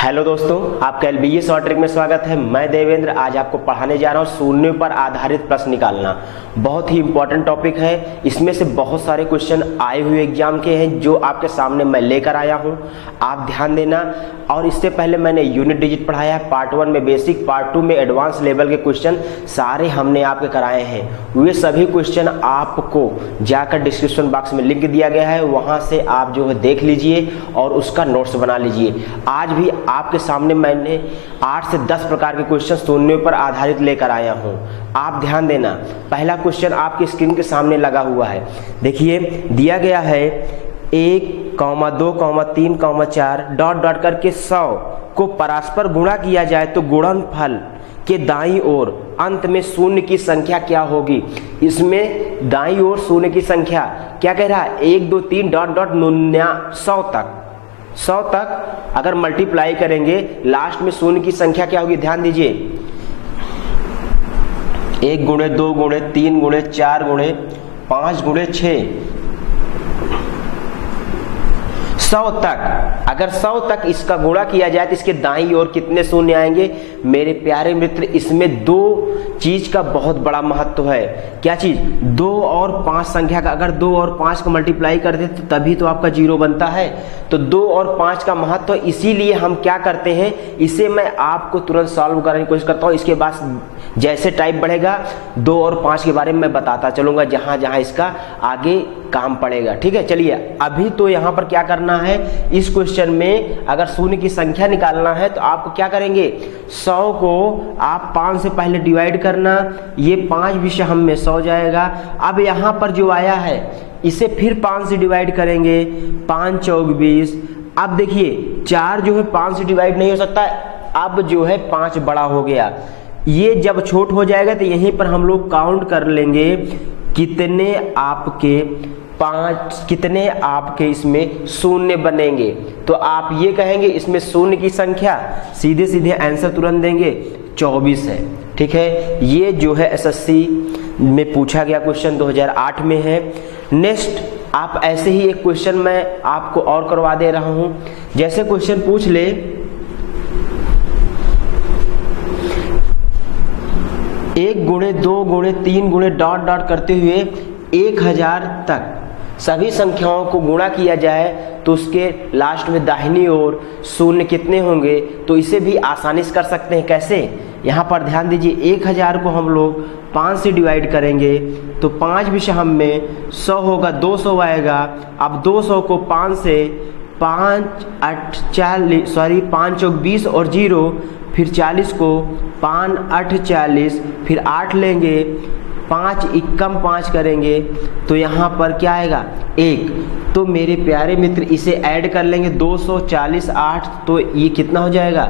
Hello दोस्तों, आपका LBS short trick में स्वागत है। मैं देवेंद्र आज आपको पढ़ाने जा रहा हूँ शून्य पर आधारित प्रश्न निकालना। बहुत ही इंपॉर्टेंट टॉपिक है। इसमें से बहुत सारे क्वेश्चन आए हुए एग्जाम के हैं जो आपके सामने मैं लेकर आया हूँ, आप ध्यान देना। और इससे पहले मैंने यूनिट डिजिट पढ़ाया है, पार्ट 1 में बेसिक, पार्ट 2 में एडवांस लेवल के क्वेश्चन सारे हमने आपके कराए हैं। वे सभी क्वेश्चन आपको जाकर डिस्क्रिप्शन बॉक्स में लिंक दिया गया है, वहाँ से आप जो है देख लीजिए और उसका नोट्स बना लीजिए। आज भी आपके सामने मैंने 8 से 10 प्रकार के क्वेश्चन शून्य पर आधारित लेकर आया हूं। आप ध्यान देना। पहला क्वेश्चन आपकी स्क्रीन के सामने लगा हुआ है, देखिए दिया गया है 1, 2, 3, 4 डॉट डॉट करके 100 को परस्पर गुणा किया जाए तो गुणनफल के दाईं ओर अंत में शून्य की संख्या क्या होगी। इसमें दाईं ओर शून्य की संख्या क्या कह रहा है, 1, 2, 3 डॉट डॉट 100 तक अगर मल्टीप्लाई करेंगे लास्ट में शून्य की संख्या क्या होगी, ध्यान दीजिए। 1 गुणे 2 गुणे 3 गुणे 4 गुणे 5 गुणे 6 100 तक। अगर 100 तक इसका गुणा किया जाए तो इसके दाईं ओर कितने शून्य आएंगे। मेरे प्यारे मित्र, इसमें 2 चीज का बहुत बड़ा महत्व है। क्या चीज? 2 और 5 संख्या का अगर 2 और 5 का मल्टीप्लाई कर दे तो तभी तो आपका 0 बनता है। तो 2 और 5 का महत्व, इसीलिए हम क्या करते हैं, इसे मैं आपको तुरंत सॉल्व करने की कोशिश करता हूँ। इसके बाद जैसे टाइप बढ़ेगा 2 और 5 के बारे में मैं बताता चलूंगा, जहां जहां इसका आगे काम पड़ेगा। ठीक है, चलिए अभी तो यहाँ पर क्या करना है, इस क्वेश्चन में अगर शून्य की संख्या निकालना है तो आपको क्या करेंगे, 100 को आप 5 से पहले डिवाइड करना, ये 5 विषम में 100 जाएगा। अब यहाँ पर जो आया है इसे फिर 5 से डिवाइड करेंगे, 5 चौक 20। अब देखिए 4 जो है 5 से डिवाइड नहीं हो सकता, अब जो है 5 बड़ा हो गया। ये जब छोट हो जाएगा तो यहीं पर हम लोग काउंट कर लेंगे कितने आपके इसमें शून्य बनेंगे। तो आप ये कहेंगे इसमें शून्य की संख्या, सीधे सीधे आंसर तुरंत देंगे 24 है। ठीक है, ये जो है एसएससी में पूछा गया क्वेश्चन 2008 में है। नेक्स्ट आप ऐसे ही एक क्वेश्चन मैं आपको और करवा दे रहा हूं। जैसे क्वेश्चन पूछ ले 1 गुणे 2 गुणे 3 गुणे डॉट डॉट करते हुए 1000 तक सभी संख्याओं को गुणा किया जाए तो उसके लास्ट में दाहिनी ओर शून्य कितने होंगे। तो इसे भी आसानी से कर सकते हैं। कैसे, यहाँ पर ध्यान दीजिए, 1000 को हम लोग 5 से डिवाइड करेंगे तो 5 विषम में 100 होगा, 200 आएगा। अब 200 को 5 से 5 चौक 20 और 0, फिर 40 को 5 8 40, फिर 8 लेंगे, 5 इक्कम 5 करेंगे तो यहाँ पर क्या आएगा 1। तो मेरे प्यारे मित्र इसे ऐड कर लेंगे, 240 8 तो ये कितना हो जाएगा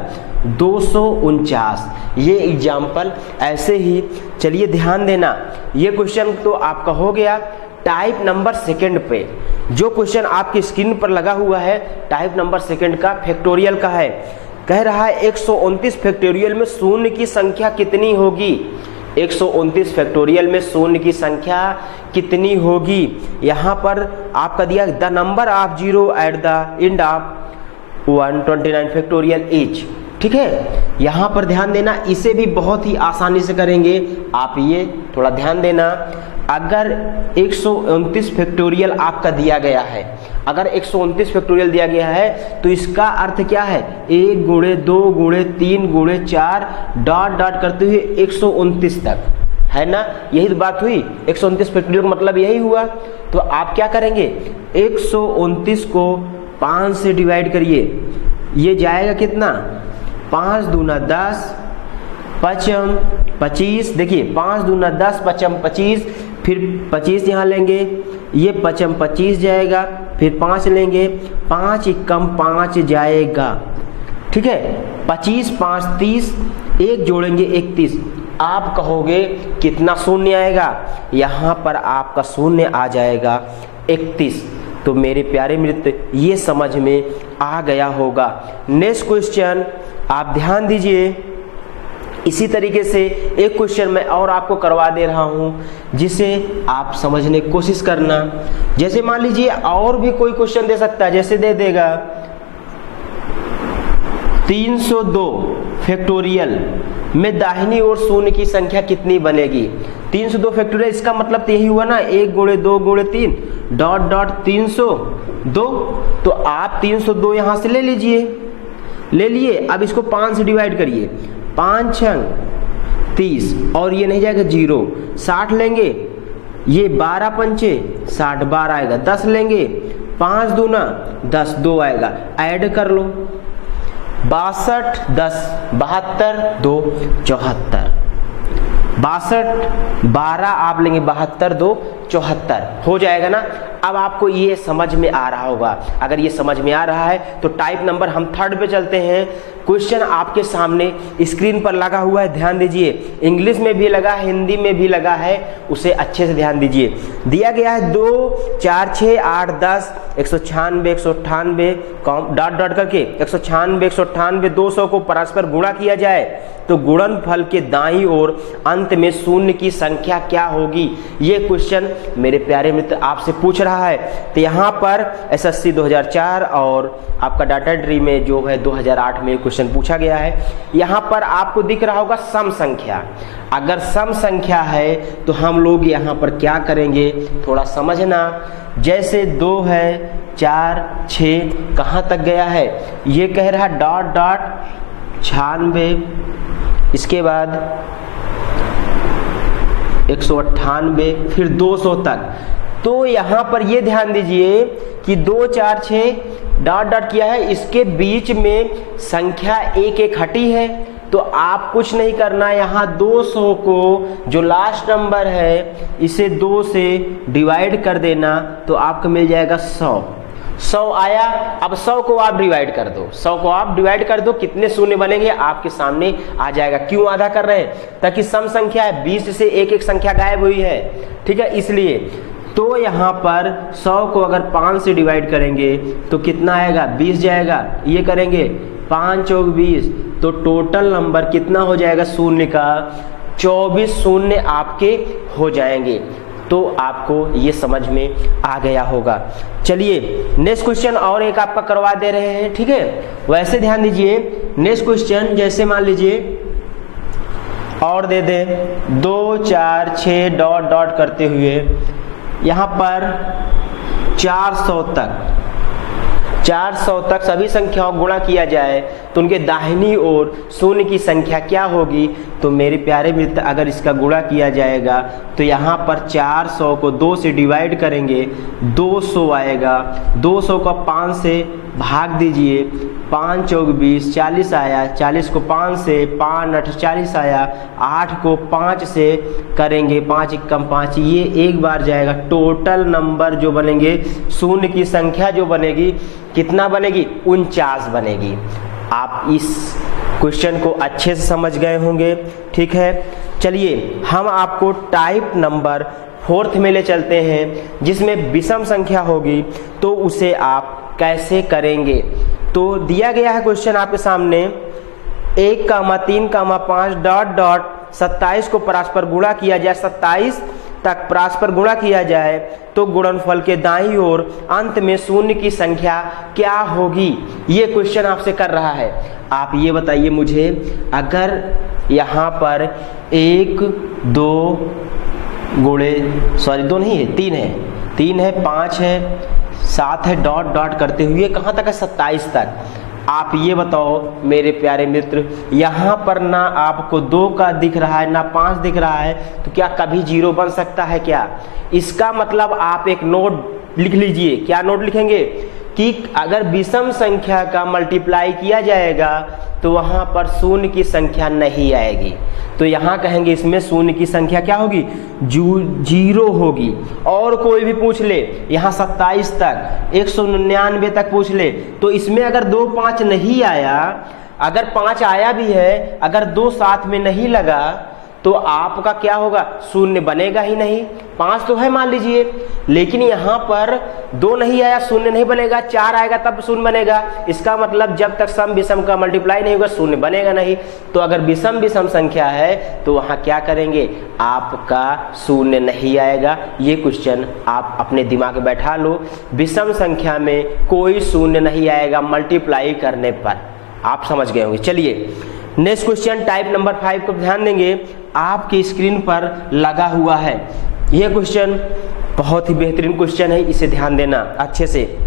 249। ये एग्जाम्पल ऐसे ही। चलिए ध्यान देना, ये क्वेश्चन तो आपका हो गया। टाइप नंबर सेकंड पे जो क्वेश्चन आपकी स्क्रीन पर लगा हुआ है, टाइप नंबर सेकंड का फैक्टोरियल का है। कह रहा है 129 फैक्टोरियल में शून्य की संख्या कितनी होगी। 129 फैक्टोरियल में शून्य की संख्या कितनी होगी। यहाँ पर आपका दिया the number of 0 at the end of 129 factorial is. ठीक है, यहाँ पर ध्यान देना, इसे भी बहुत ही आसानी से करेंगे आप, ये थोड़ा ध्यान देना। अगर 129 फैक्टोरियल आपका दिया गया है, अगर 129 फैक्टोरियल दिया गया है तो इसका अर्थ क्या है, 1 गुणे 2 गुणे 3 गुणे 4 डॉट डॉट करते हुए 129 तक, है ना। यही तो बात हुई, 129 फैक्टोरियल का मतलब यही हुआ। तो आप क्या करेंगे, 129 को 5 से डिवाइड करिए, ये जाएगा कितना, 5 दूना 10 पचम 25। देखिए 5 दूना 10 पचम 25, फिर 25 यहाँ लेंगे, ये पचम 25 जाएगा, फिर 5 लेंगे, 5 इक्कम 5 जाएगा। ठीक है, 25 5 30, 1 जोड़ेंगे 31। आप कहोगे कितना शून्य आएगा, यहाँ पर आपका शून्य आ जाएगा 31। तो मेरे प्यारे मित्र ये समझ में आ गया होगा। नेक्स्ट क्वेश्चन आप ध्यान दीजिए। इसी तरीके से एक क्वेश्चन मैं और आपको करवा दे रहा हूं जिसे आप समझने की कोशिश करना। जैसे मान लीजिए और भी कोई क्वेश्चन दे सकता है, जैसे दे देगा 302 फैक्टोरियल में दाहिनी ओर शून्य की संख्या कितनी बनेगी? 302 फैक्टोरियल, इसका मतलब तो यही हुआ ना, 1 गुणे 2 गुणे 3 डॉट डॉट 302। तो आप 302 यहां से ले लीजिए, ले लिए। अब इसको 5 से डिवाइड करिए, 5 छंग 30 और ये नहीं जाएगा 0, 60 लेंगे, ये 12 पंचे 60, 12 आएगा। 10 लेंगे, 5 दूना 10, 2 आएगा। ऐड कर लो, 62 10 72 2 74, 62 12 आप लेंगे, 72 2 74 हो जाएगा ना। अब आपको ये समझ में आ रहा होगा। अगर ये समझ में आ रहा है तो टाइप नंबर हम 3rd पे चलते हैं। क्वेश्चन आपके सामने स्क्रीन पर लगा हुआ है, ध्यान दीजिए। इंग्लिश में भी लगा है, हिंदी में भी लगा है, उसे अच्छे से ध्यान दीजिए। दिया गया है 2 4 6 8 10 196 198 डॉट डॉट करके 196 198 200 को परस्पर गुणा किया जाए तो गुणनफल के दाईं ओर अंत में शून्य की संख्या क्या होगी? ये क्वेश्चन मेरे प्यारे मित्र आपसे पूछ रहा है। तो यहाँ पर एसएससी 2004 और आपका डाटा एंट्री में जो है 2008 में क्वेश्चन पूछा गया है। यहाँ पर आपको दिख रहा होगा सम संख्या। अगर सम संख्या है तो हम लोग यहाँ पर क्या करेंगे, थोड़ा समझना। जैसे 2 है 4 6 कहाँ तक गया है, ये कह रहा है डॉट डॉट 96, इसके बाद 198, फिर 200 तक। तो यहाँ पर ये ध्यान दीजिए कि 2 4 6 डॉट डॉट किया है, इसके बीच में संख्या 1 1 हटी है। तो आप कुछ नहीं करना, यहाँ 200 को जो लास्ट नंबर है इसे 2 से डिवाइड कर देना तो आपको मिल जाएगा 100। 100 आया। अब 100 को आप डिवाइड कर दो, 100 को आप डिवाइड कर दो, कितने शून्य बनेंगे आपके सामने आ जाएगा। क्यों आधा कर रहे हैं? ताकि सम संख्या है, 20 से एक एक संख्या गायब हुई है, ठीक है, इसलिए। तो यहाँ पर 100 को अगर 5 से डिवाइड करेंगे तो कितना आएगा? 20 जाएगा। ये करेंगे 5 चौक 20, तो टोटल नंबर कितना हो जाएगा शून्य का? 24 शून्य आपके हो जाएंगे। तो आपको ये समझ में आ गया होगा। चलिए नेक्स्ट क्वेश्चन और एक आपका करवा दे रहे हैं, ठीक है। वैसे ध्यान दीजिए, नेक्स्ट क्वेश्चन जैसे मान लीजिए और दे दे 2 4 6 डॉट डॉट करते हुए यहाँ पर 400 तक सभी संख्याओं गुणा किया जाए तो उनके दाहिनी ओर शून्य की संख्या क्या होगी? तो मेरे प्यारे मित्र अगर इसका गुणा किया जाएगा तो यहाँ पर 400 को 2 से डिवाइड करेंगे, 200 आएगा। 200 को 5 से भाग दीजिए, 5 चौक 20, 40 आया। 40 को 5 से, 5 8 40 आया। 8 को 5 से करेंगे, 5 एकम 5, ये एक बार जाएगा। टोटल नंबर जो बनेंगे, शून्य की संख्या जो बनेगी कितना बनेगी? 49 बनेगी। आप इस क्वेश्चन को अच्छे से समझ गए होंगे, ठीक है। चलिए हम आपको टाइप नंबर 4th में ले चलते हैं जिसमें विषम संख्या होगी, तो उसे आप कैसे करेंगे। तो दिया गया है क्वेश्चन आपके सामने 1, 3, 5 डॉट डॉट 27 को परस्पर गुणा किया जाए, 27 तक परस्पर गुणा किया जाए तो गुणनफल के दाईं ओर अंत में शून्य की संख्या क्या होगी? ये क्वेश्चन आपसे कर रहा है। आप ये बताइए मुझे, अगर यहाँ पर 1 2 गुणे 2 नहीं है, 3 है, 3 है, 5 है, 7 है, डॉट डॉट करते हुए कहाँ तक है? 27 तक। आप ये बताओ मेरे प्यारे मित्र, यहाँ पर ना आपको 2 का दिख रहा है ना 5 दिख रहा है, तो क्या कभी 0 बन सकता है क्या? इसका मतलब आप एक नोट लिख लीजिए। क्या नोट लिखेंगे? कि अगर विषम संख्या का मल्टीप्लाई किया जाएगा तो वहाँ पर शून्य की संख्या नहीं आएगी। तो यहाँ कहेंगे इसमें शून्य की संख्या क्या होगी? 0 होगी। और कोई भी पूछ ले, यहाँ 27 तक 199 तक पूछ ले, तो इसमें अगर 2 5 नहीं आया, अगर 5 आया भी है, अगर 2 साथ में नहीं लगा तो आपका क्या होगा? शून्य बनेगा ही नहीं। 5 तो है मान लीजिए, लेकिन यहाँ पर 2 नहीं आया, शून्य नहीं बनेगा। 4 आएगा तब शून्य बनेगा। इसका मतलब जब तक सम विषम का मल्टीप्लाई नहीं होगा शून्य बनेगा नहीं। तो अगर विषम संख्या है तो वहाँ क्या करेंगे? आपका शून्य नहीं आएगा। ये क्वेश्चन आप अपने दिमाग में बैठा लो। विषम संख्या में कोई शून्य नहीं आएगा मल्टीप्लाई करने पर, आप समझ गए होंगे। चलिए नेक्स्ट क्वेश्चन टाइप नंबर 5 को ध्यान देंगे, आपकी स्क्रीन पर लगा हुआ है। यह क्वेश्चन बहुत ही बेहतरीन क्वेश्चन है, इसे ध्यान देना अच्छे से।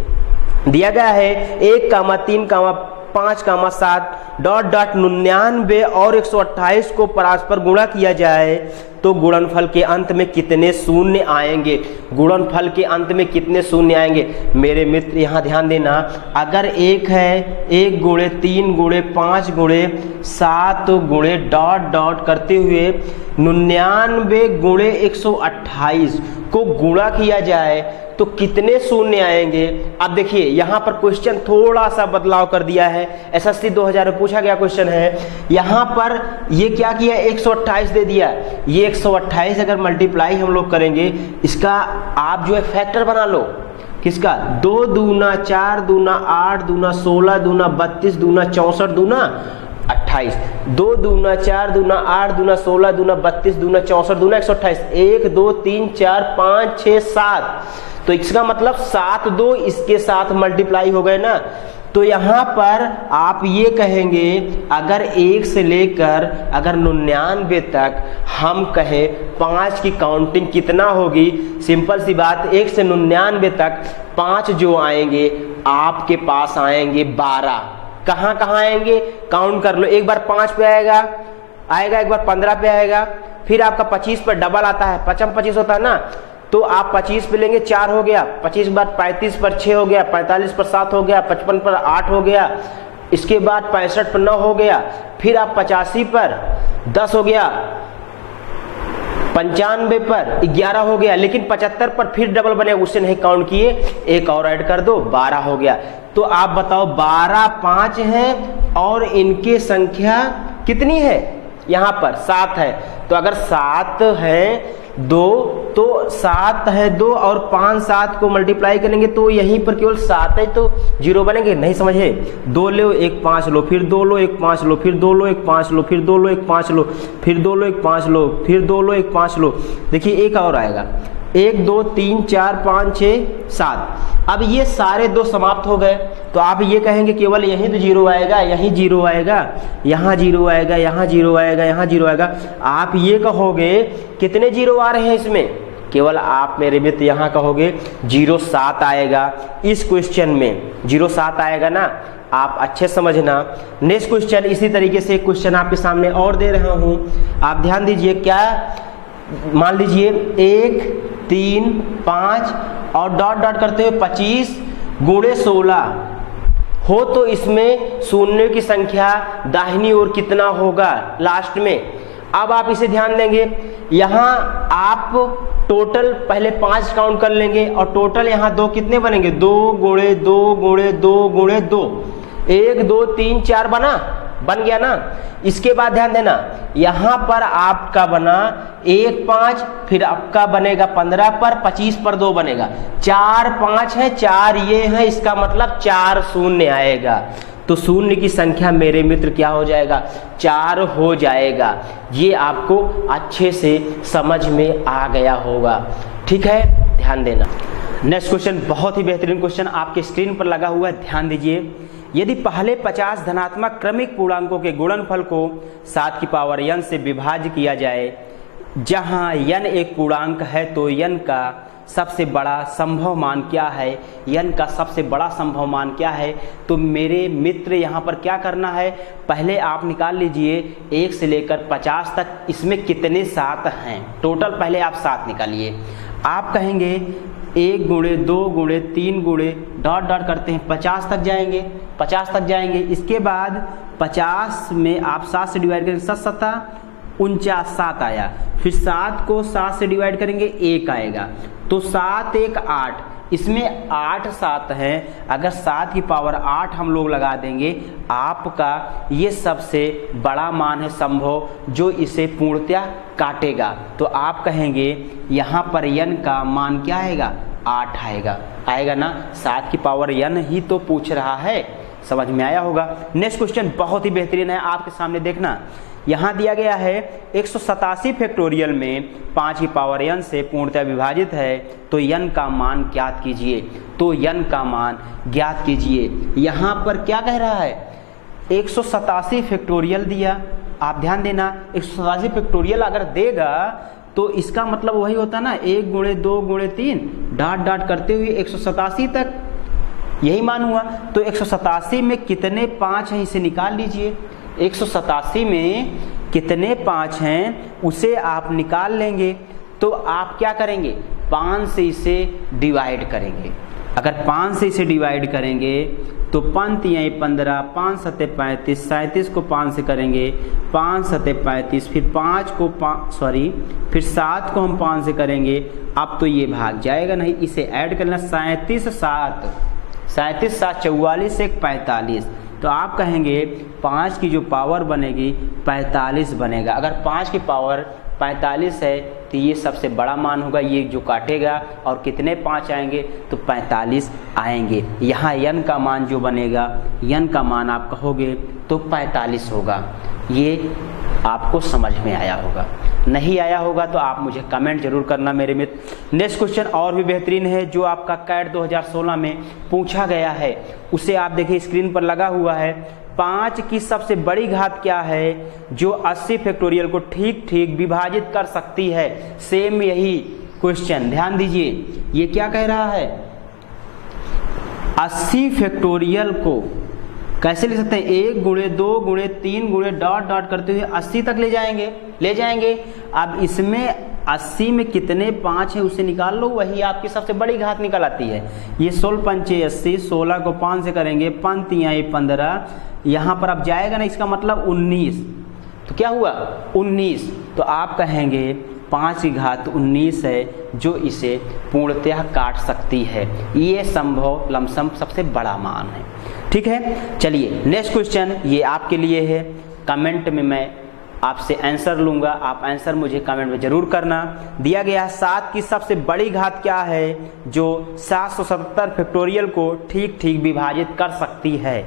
दिया गया है 1,3,5,7 ... 99 और 128 को परस्पर गुणा किया जाए तो गुणनफल के अंत में कितने शून्य आएंगे। गुणनफल के अंत में कितने शून्य आएंगे मेरे मित्र, यहाँ ध्यान देना। अगर 1 है 1 गुणे 3 गुणे 5 गुणे 7 गुणे ... करते हुए 99 गुणे 128 को गुणा किया जाए तो कितने शून्य आएंगे। अब देखिए यहाँ पर क्वेश्चन थोड़ा सा बदलाव कर दिया है। एसएससी 2000 में पूछा गया क्वेश्चन है, यहाँ पर ये क्या किया 128 दे दिया। ये 128 अगर मल्टीप्लाई हम लोग करेंगे, इसका आप जो है फैक्टर बना लो। किसका? 2 दूना 4 दूना 8 दूना 16 दूना 32 दूना 64 दूना 28। 2 दूना 4 दूना 8 दूना 16 दूना 32 दूना 64 दूना 128। 1 2 3 4 5 6 7, तो इसका मतलब 7 2 इसके साथ मल्टीप्लाई हो गए ना। तो यहाँ पर आप ये कहेंगे अगर 1 से लेकर अगर 99 तक हम कहें 5 की काउंटिंग कितना होगी। सिंपल सी बात, 1 से 99 तक 5 जो आएंगे आपके पास आएंगे 12। कहाँ कहाँ आएंगे काउंट कर लो। एक बार 5 पे आएगा, एक बार 15 पे आएगा, फिर आपका 25 पर डबल आता है, 25 होता है ना, तो आप 25 पे लेंगे 4 हो गया, 25 के बाद 35 पर 6 हो गया, 45 पर 7 हो गया, 55 पर 8 हो गया, इसके बाद 65 पर 9 हो गया, फिर आप 85 पर 10 हो गया, 95 पर 11 हो गया, लेकिन 75 पर फिर डबल बने, उससे नहीं काउंट किए, एक और ऐड कर दो 12 हो गया। तो आप बताओ 12 5 है और इनकी संख्या कितनी है, यहाँ पर 7 है। तो अगर 7 है 2 तो 7 है 2 और 5 7 को मल्टीप्लाई करेंगे तो यहीं पर केवल 7 है तो 0 बनेंगे। नहीं समझे? 2 लो 1 5 लो, फिर 2 लो 1 5 लो, फिर 2 लो 1 5 लो, फिर 2 लो 1 5 लो, फिर 2 लो 1 5 लो, फिर 2 लो 1 5 लो। देखिए एक और आएगा 1 2 3 4 5 6 7। अब ये सारे 2 समाप्त हो गए तो आप ये कहेंगे केवल यहीं तो 0 आएगा, यहीं 0 आएगा, यहाँ 0 आएगा, यहाँ 0 आएगा, यहाँ 0 आएगा। आप ये कहोगे कितने 0 आ रहे हैं इसमें, केवल आप मेरे मित्र यहाँ कहोगे 07 आएगा। इस क्वेश्चन में 07 आएगा ना, आप अच्छे समझना। नेक्स्ट क्वेश्चन इसी तरीके से एक क्वेश्चन आपके सामने और दे रहा हूँ, आप ध्यान दीजिए। क्या मान लीजिए 1 3 5 और डॉट करते हुए 25 गुणे 16 हो तो इसमें शून्य की संख्या दाहिनी ओर कितना होगा लास्ट में। अब आप इसे ध्यान देंगे, यहाँ आप टोटल पहले 5 काउंट कर लेंगे और टोटल यहाँ 2 कितने बनेंगे, 2 गुणे 2 गुणे 2 गुणे 2, 1 2 3 4 बन गया ना। इसके बाद ध्यान देना यहाँ पर आपका बना 1 5, फिर आपका बनेगा 15 पर 25 पर 2 बनेगा, 4 5 है 4 ये है, इसका मतलब 4 शून्य आएगा। तो शून्य की संख्या मेरे मित्र क्या हो जाएगा, 4 हो जाएगा। ये आपको अच्छे से समझ में आ गया होगा, ठीक है, ध्यान देना। नेक्स्ट क्वेश्चन बहुत ही बेहतरीन क्वेश्चन आपके स्क्रीन पर लगा हुआ है, ध्यान दीजिए। यदि पहले 50 धनात्मक क्रमिक पूर्णांकों के गुणनफल को 7 की पावर n से विभाज्य किया जाए, जहां n एक पूर्णांक है तो n का सबसे बड़ा संभव मान क्या है, n का सबसे बड़ा संभव मान क्या है। तो मेरे मित्र यहाँ पर क्या करना है, पहले आप निकाल लीजिए 1 से लेकर 50 तक इसमें कितने 7 हैं टोटल, पहले आप 7 निकालिए। आप कहेंगे 1 गुणे 2 गुणे 3 गुणे डॉट करते हैं 50 तक जाएंगे। इसके बाद 50 में आप 7 से डिवाइड करेंगे, 7 7 49 7 आया, फिर 7 को 7 से डिवाइड करेंगे 1 आएगा, तो 7 1 8, इसमें 8 7 हैं। अगर 7 की पावर 8 हम लोग लगा देंगे, आपका ये सबसे बड़ा मान है संभव जो इसे पूर्णतया काटेगा। तो आप कहेंगे यहाँ पर n का मान क्या आएगा, 8 आएगा ना। 7 की पावर n ही तो पूछ रहा है, समझ में आया होगा। नेक्स्ट क्वेश्चन बहुत ही बेहतरीन है, आपके सामने देखना। यहाँ दिया गया है 187 फैक्टोरियल में 5 की पावर n से पूर्णतः विभाजित है, तो n का मान ज्ञात कीजिए। तो n का मान ज्ञात कीजिए। यहाँ पर क्या कह रहा है, 187 फैक्टोरियल दिया, आप ध्यान देना 187 फैक्टोरियल अगर देगा तो इसका मतलब वही होता ना 1 गुणे 2 गुणे 3 डॉट डॉट करते हुए 187 तक, यही मान हुआ। तो 187 में कितने 5 हैं इसे निकाल लीजिए, 187 में कितने 5 हैं उसे आप निकाल लेंगे। तो आप क्या करेंगे, 5 से इसे डिवाइड करेंगे। अगर 5 से इसे डिवाइड करेंगे तो 5 तियाई 15, 5 सते 35, 37 को 5 से करेंगे 5 सते 35, फिर 5 फिर 7 को हम 5 से करेंगे। अब तो ये भाग जाएगा नहीं, इसे ऐड करना 37 7 44 1 45। तो आप कहेंगे 5 की जो पावर बनेगी 45 बनेगा। अगर 5 की पावर 45 है तो ये सबसे बड़ा मान होगा, ये जो काटेगा और कितने 5 आएंगे तो 45 आएंगे। यहाँ n का मान जो बनेगा, n का मान आप कहोगे तो 45 होगा। ये आपको समझ में आया होगा, नहीं आया होगा तो आप मुझे कमेंट जरूर करना मेरे मित्र। नेक्स्ट क्वेश्चन और भी बेहतरीन है जो आपका कैट 2016 में पूछा गया है, उसे आप देखिए स्क्रीन पर लगा हुआ है। 5 की सबसे बड़ी घात क्या है जो 80 फैक्टोरियल को ठीक ठीक विभाजित कर सकती है। सेम यही क्वेश्चन ध्यान दीजिए, ये क्या कह रहा है, 80 फैक्टोरियल को कैसे ले सकते हैं, 1 गुणे 2 गुणे 3 गुणे डॉट डॉट करते हुए 80 तक ले जाएंगे। अब इसमें 80 में कितने 5 है उसे निकाल लो, वही आपकी सबसे बड़ी घात निकल आती है। ये 16 पंचे 80, 16 को 5 से करेंगे 5 तियाई 15, यहाँ पर अब जाएगा ना, इसका मतलब 19। तो क्या हुआ 19। तो आप कहेंगे 5 की घात 19 है जो इसे पूर्णतः काट सकती है। ये संभव लमसम सबसे बड़ा मान है। ठीक है, चलिए नेक्स्ट क्वेश्चन ये आपके लिए है। कमेंट में मैं आपसे आंसर लूंगा, आप आंसर मुझे कमेंट में जरूर करना। दिया गया 7 की सबसे बड़ी घात क्या है जो 777 फैक्टोरियल को ठीक ठीक विभाजित कर सकती है,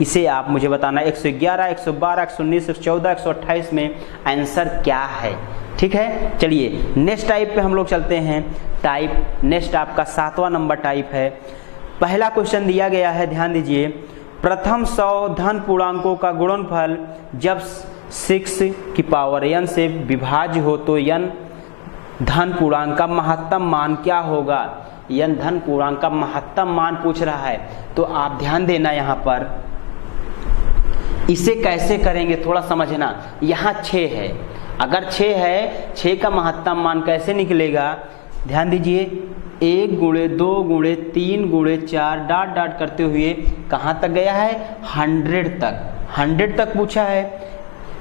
इसे आप मुझे बताना। 111, 112, 119, 114, 128 में आंसर क्या है। ठीक है, चलिए नेक्स्ट टाइप पे हम लोग चलते हैं। टाइप नेक्स्ट आपका 7वां नंबर टाइप है। पहला क्वेश्चन दिया गया है, ध्यान दीजिए। प्रथम 100 धन पूर्णांकों का गुणनफल जब 6 की पावर n से विभाज्य हो तो n धन पूर्णांक का महत्तम मान क्या होगा। n धन पूर्णांक का महत्तम मान पूछ रहा है, तो आप ध्यान देना यहाँ पर। इसे कैसे करेंगे थोड़ा समझना। यहाँ 6 है, अगर 6 है, 6 का महत्तम मान कैसे निकलेगा, ध्यान दीजिए। 1 गुणे 2 गुणे 3 गुणे 4 डॉट डॉट करते हुए कहाँ तक गया है, 100 तक पूछा है।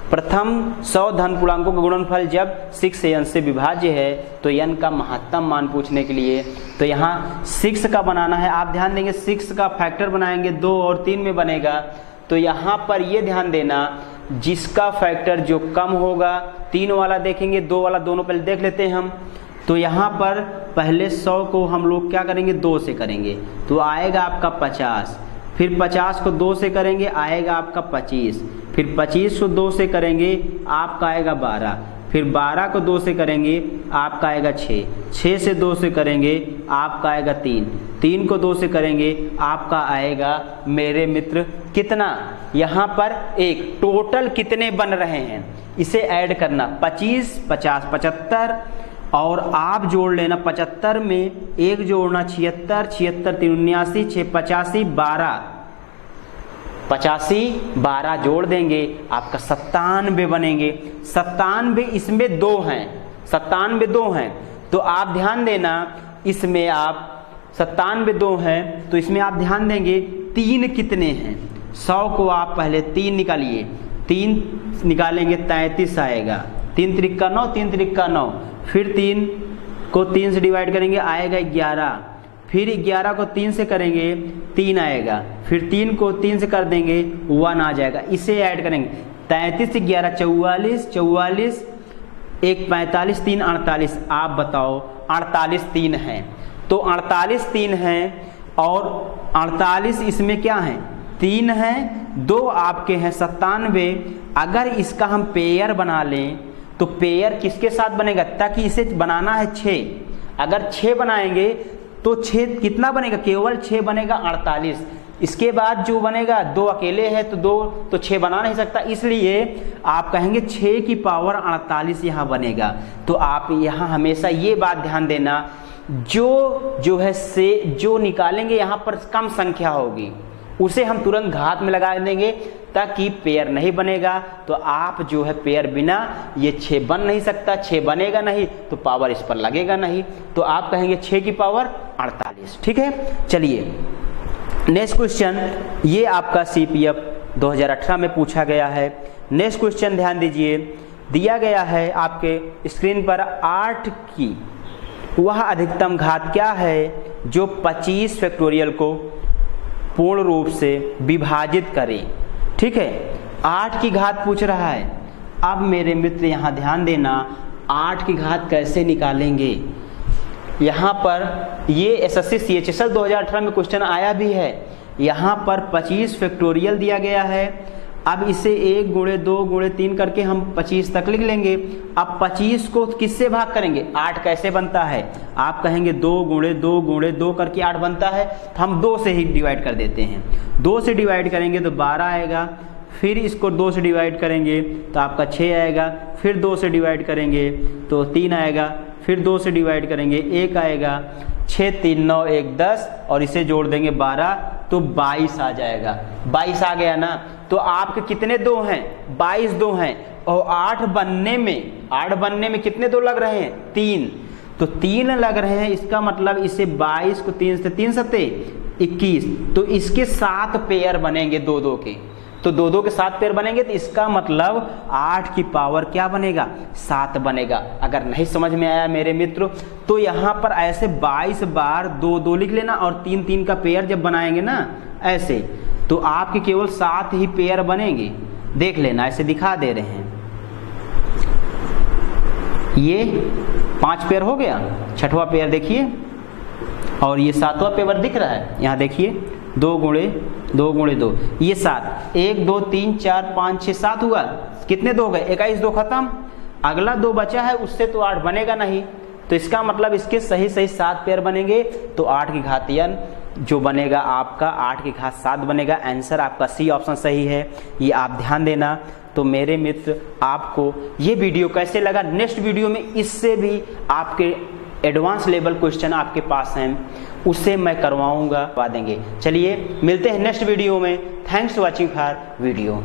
प्रथम 100 धन पूर्णांकों का गुणनफल जब 6 से n से विभाज्य है तो n का महत्तम मान पूछने के लिए तो यहाँ 6 का बनाना है। आप ध्यान देंगे 6 का फैक्टर बनाएंगे 2 और 3 में बनेगा। तो यहाँ पर ये ध्यान देना, जिसका फैक्टर जो कम होगा, 3 वाला देखेंगे 2 वाला, दोनों पहले देख लेते हैं हम। तो यहाँ पर पहले 100 को हम लोग क्या करेंगे 2 से करेंगे तो आएगा आपका 50, फिर 50 को 2 से करेंगे आएगा आपका 25, फिर 25 को 2 से करेंगे आपका आएगा 12, फिर 12 को 2 से करेंगे आपका आएगा 6, 6 से 2 से करेंगे आपका आएगा 3, 3 को 2 से करेंगे आपका आएगा मेरे मित्र कितना, यहाँ पर 1। टोटल कितने बन रहे हैं इसे ऐड करना, 25, 50, 75 और आप जोड़ लेना 75 में 1 जोड़ना 76, 76 3 79, 6 85 12, 85 12 जोड़ देंगे आपका 97 बनेंगे। 97 इसमें 2 हैं, 97 2 हैं। तो आप ध्यान देना इसमें आप 97 2 हैं तो इसमें आप ध्यान देंगे 3 कितने हैं। 100 को आप पहले 3 निकालिए, 3 निकालेंगे 33 आएगा, 3 त्रिक्का 9, 3 त्रिक्का 9, फिर 3 को 3 से डिवाइड करेंगे आएगा 11, फिर 11 को 3 से करेंगे 3 आएगा, फिर 3 को 3 से कर देंगे 1 आ जाएगा। इसे ऐड करेंगे 33 11 44, 44 1 45 3 48। आप बताओ 48 3 हैं तो 48 3 हैं और 48 इसमें क्या हैं 3 हैं, 2 आपके हैं 97। अगर इसका हम पेयर बना लें तो पेयर किसके साथ बनेगा, ताकि इसे बनाना है 6। अगर 6 बनाएंगे तो 6 कितना बनेगा, केवल 6 बनेगा 48। इसके बाद जो बनेगा 2 अकेले है तो 2 तो 6 बना नहीं सकता, इसलिए आप कहेंगे 6 की पावर 48 यहाँ बनेगा। तो आप यहाँ हमेशा ये बात ध्यान देना, जो है से जो निकालेंगे यहाँ पर कम संख्या होगी उसे हम तुरंत घात में लगा देंगे ताकि पेयर नहीं बनेगा। तो आप जो है पेयर बिना ये 6 बन नहीं सकता, 6 बनेगा नहीं तो पावर इस पर लगेगा नहीं, तो आप कहेंगे 6 की पावर 48। ठीक है, चलिए नेक्स्ट क्वेश्चन, ये आपका CPF 2018 में पूछा गया है। नेक्स्ट क्वेश्चन ध्यान दीजिए, दिया गया है आपके स्क्रीन पर 8 की वह अधिकतम घात क्या है जो 25 फैक्टोरियल को पूर्ण रूप से विभाजित करे। ठीक है, 8 की घात पूछ रहा है। अब मेरे मित्र यहाँ ध्यान देना, 8 की घात कैसे निकालेंगे। यहाँ पर ये SSC CHSL 2018 में क्वेश्चन आया भी है। यहाँ पर 25 फैक्टोरियल दिया गया है। अब इसे 1 गुणे 2 गुणे 3 करके हम 25 तक लिख लेंगे। अब 25 को किससे भाग करेंगे, 8 कैसे बनता है, आप कहेंगे 2 गुणे 2 गुणे 2 करके 8 बनता है, तो हम 2 से ही डिवाइड कर देते हैं। 2 से डिवाइड करेंगे तो 12 आएगा, फिर इसको 2 से डिवाइड करेंगे तो आपका 6 आएगा, फिर 2 से डिवाइड करेंगे तो 3 आएगा, फिर 2 से डिवाइड करेंगे 1 आएगा, 6 3 9 1 10 और इसे जोड़ देंगे 12 तो 22 आ जाएगा। 22 आ गया ना, तो आपके कितने 2 हैं, 22 2 हैं, और 8 बनने में कितने 2 लग रहे हैं, 3, तो 3 लग रहे हैं। इसका मतलब इसे 22 को 3 से 3 सत्ते 21, तो इसके 7 पेयर बनेंगे 2 2 के, तो 2 2 के 7 पेयर बनेंगे, तो इसका मतलब 8 की पावर क्या बनेगा, 7 बनेगा। अगर नहीं समझ में आया मेरे मित्र तो यहाँ पर ऐसे 22 बार 2 2 लिख लेना, और 3 3 का पेयर जब बनाएंगे ना ऐसे, तो आपके केवल 7 ही पेयर बनेंगे। देख लेना, ऐसे दिखा दे रहे हैं, ये 5 पेयर हो गया, 6वां पेयर देखिए, और ये 7वां पेयर दिख रहा है, यहाँ देखिए 2 गुणे 2 गुणे 2, ये 7, 1 2 3 4 5 6 7 हुआ, कितने 2 गए, 21 2 खत्म, अगला 2 बचा है, उससे तो 8 बनेगा नहीं, तो इसका मतलब इसके सही 7 पेयर बनेंगे, तो 8 की घातीय जो बनेगा आपका 8 की घात 7 बनेगा। आंसर आपका C ऑप्शन सही है, ये आप ध्यान देना। तो मेरे मित्र आपको ये वीडियो कैसे लगा, नेक्स्ट वीडियो में इससे भी आपके एडवांस लेवल क्वेश्चन आपके पास हैं, उससे मैं करवाऊंगा, देंगे। चलिए मिलते हैं नेक्स्ट वीडियो में। Thanks for watching for video.